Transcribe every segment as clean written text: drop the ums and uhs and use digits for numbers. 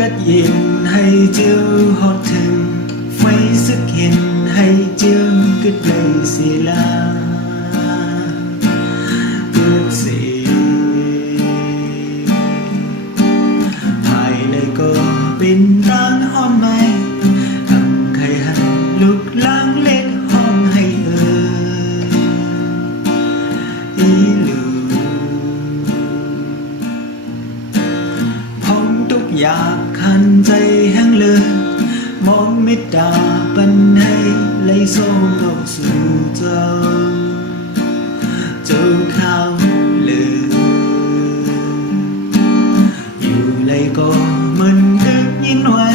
cất nhìn hay chưa hót thừng phải sức hiện hay chưa cất đầy xì la cất gì hai này có bên đang hòn mây thầm khai hẳn lúc lãng lên hòn hay ý lưu phong tụcอยากหันใจแห้งเลยมองมิตรปันให้ไหลโซ่ลงสู่เจ้าข้าวเลยอยู่เลยก็มันดึกยินไว้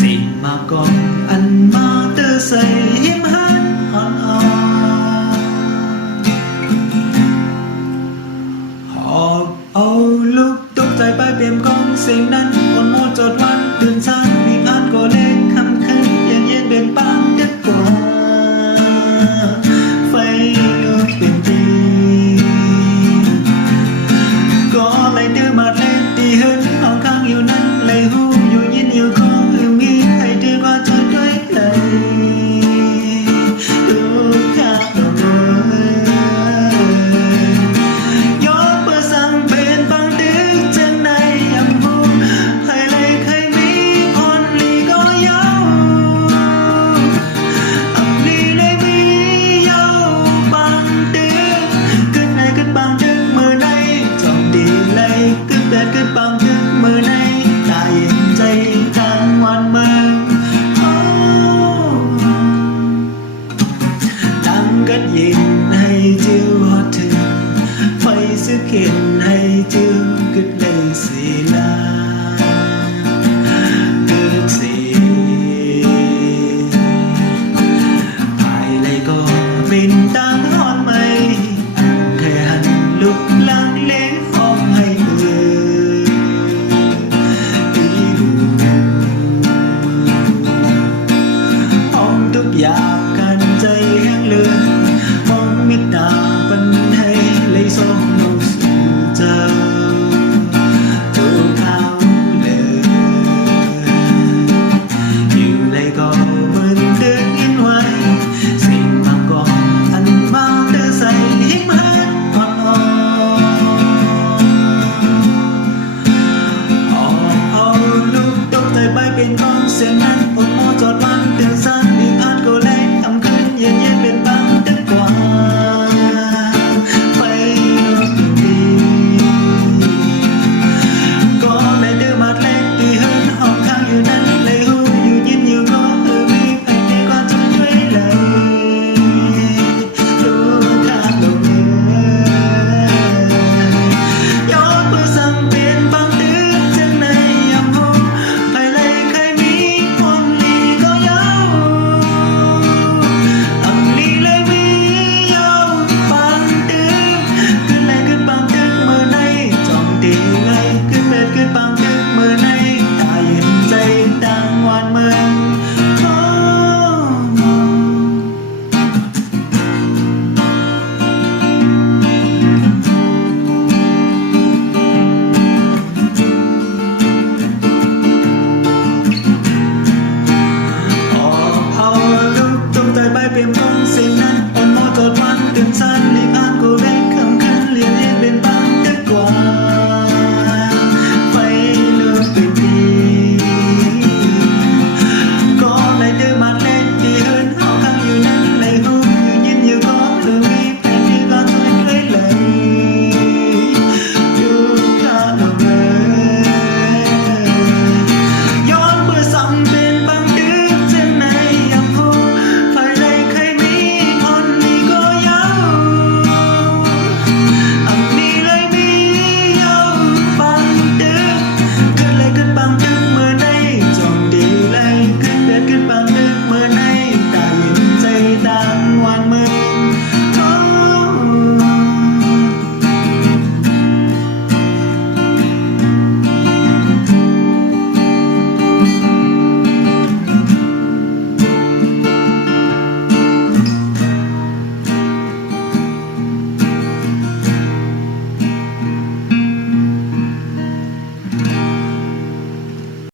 สิ่งมาก่อนอันมาเตอใส่หิมหันอ่อนหอบเอาลูกตกใจไปเปลี่ยนกองเสียงนั้นคนโมจดวันตื่นสายมีผ่านก็เล็กคำคืนยังเย็นเป็นปางดึกกว่าไฟลุกเป็นตีก็เลยดื้อมาเล่นตีหึงเอาข้างอยู่นั้นเลยหูอยู่ยินอยู่ของหึงมีให้ดื้อกว่าเธอด้วยเลยดูข้าดอกยกเบอร์สั่งเป็นบางดื้อจังในยำหูให้เลยเคยมีคนลีก็ยาวอับลีเลยมียาวบางดื้อขึ้นในขึ้นบางดื้อมือในจอมดีเลยขึ้นแดดขึ้นบางดื้อมือในตาเย็นใจกลางวันเมืองตั้งกัดยินให้เจียวฮอตถึงไฟสึกเข็น